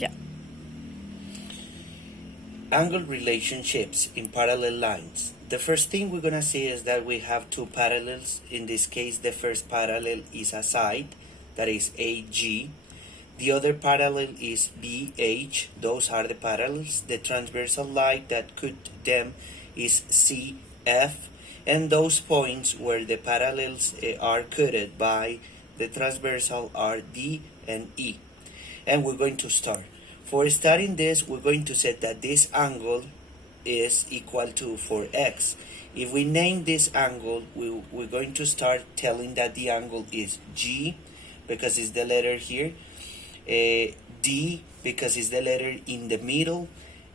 Yeah. Angle relationships in parallel lines. The first thing we're gonna see is that we have two parallels. In this case, the first parallel is a side, that is AG. The other parallel is BH. Those are the parallels. The transversal line that cut them is CF. And those points where the parallels are cutted by the transversal are D and E. And we're going to start. For starting this, we're going to set that this angle is equal to 4x. If we name this angle, we're going to start telling that the angle is G, because it's the letter here, D, because it's the letter in the middle,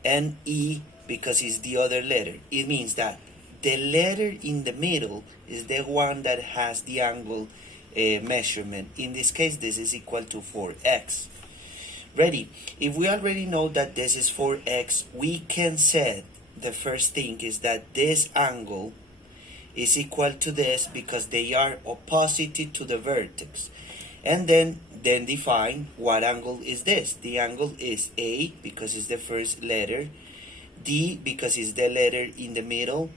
and E, because it's the other letter. It means that the letter in the middle is the one that has the angle measurement. In this case, this is equal to 4x. Ready? If we already know that this is 4x, we can set the first thing is that this angle is equal to this because they are opposite to the vertex. And then define what angle is this. The angle is A because it's the first letter, D because it's the letter in the middle,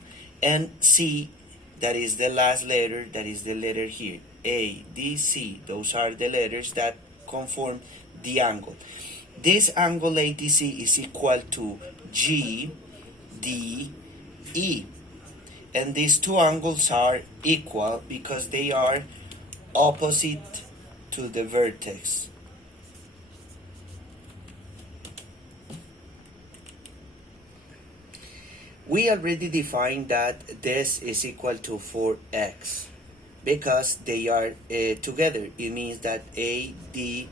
and C, that is the last letter, that is the letter here. A, D, C, those are the letters that conform the angle. This angle ADC is equal to G, D, E. And these two angles are equal because they are opposite to the vertex. We already defined that this is equal to 4x because they are together. It means that ADC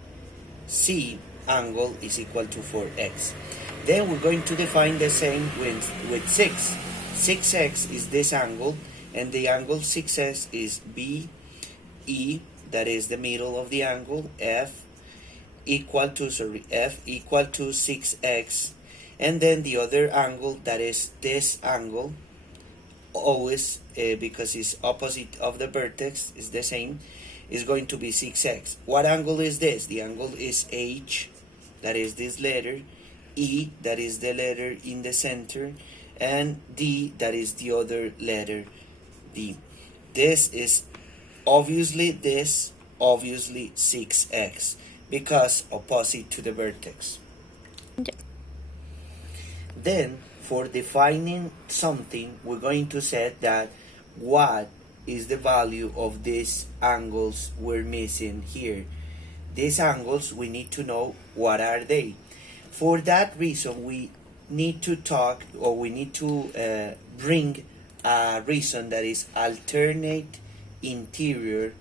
angle is equal to 4x. Then we're going to define the same with 6. 6x is this angle, and the angle 6x is BE, that is the middle of the angle, F equal to 6x, and then the other angle, that is this angle, always because it's opposite of the vertex, is the same, is going to be 6x. What angle is this? The angle is H, that is this letter, E, that is the letter in the center, and D, that is the other letter, D. This is obviously 6x because opposite to the vertex. Yeah. Then for defining something, we're going to set that what is the value of these angles we're missing here. These angles, we need to know what are they. For that reason, we need to talk, or we need to bring a reason that is alternate interior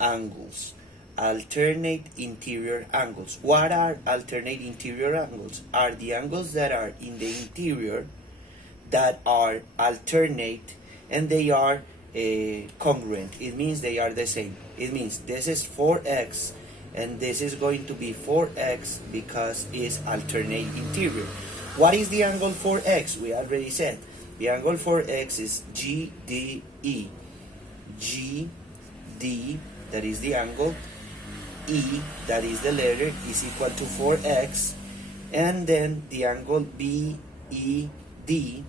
angles. Alternate interior angles. What are alternate interior angles? Are the angles that are in the interior that are alternate and they are congruent. It means they are the same. It means this is 4x and this is going to be 4x because it's alternate interior. What is the angle 4x? We already said the angle 4x is GDE. GD, that is the angle, E, that is the letter, is equal to 4x, and then the angle BED, B,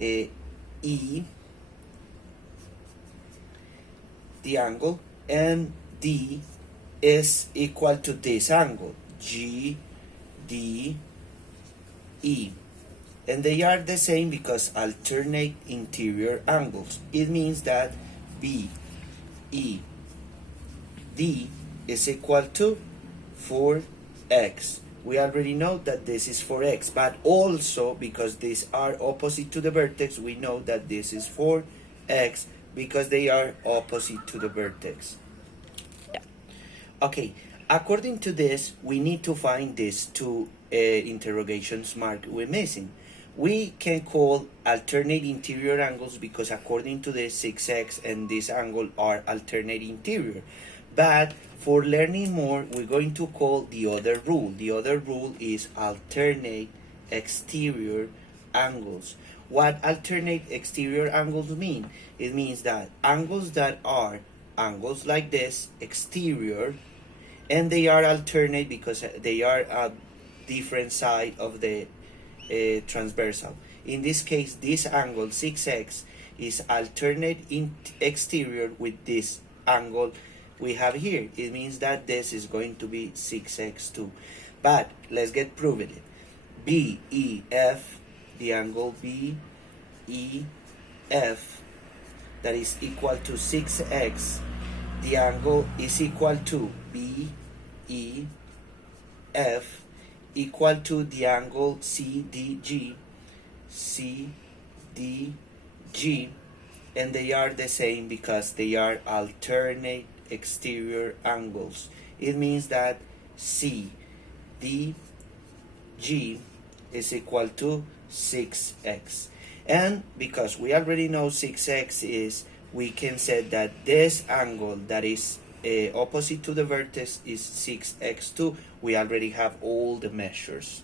E, the angle, and D is equal to this angle, G, D, E. And they are the same because alternate interior angles. It means that B, E, D is equal to 4x. We already know that this is 4x, but also because these are opposite to the vertex, we know that this is 4x because they are opposite to the vertex. Yeah. Okay, according to this, we need to find these two interrogations mark we're missing. We can call alternate interior angles because according to the 6x and this angle are alternate interior. But for learning more, we're going to call the other rule. The other rule is alternate exterior angles. What alternate exterior angles mean? It means that angles that are angles like this, exterior, and they are alternate because they are at different side of the transversal. In this case, this angle 6x is alternate in exterior with this angle we have here. It means that this is going to be 6x2. But let's get proving it. BEF, the angle BEF, that is equal to 6x, the angle is equal to BEF equal to the angle CDG, and they are the same because they are alternate exterior angles. It means that CDG is equal to 6x. And because we already know 6x is, we can say that this angle that is opposite to the vertex is 6x2. We already have all the measures.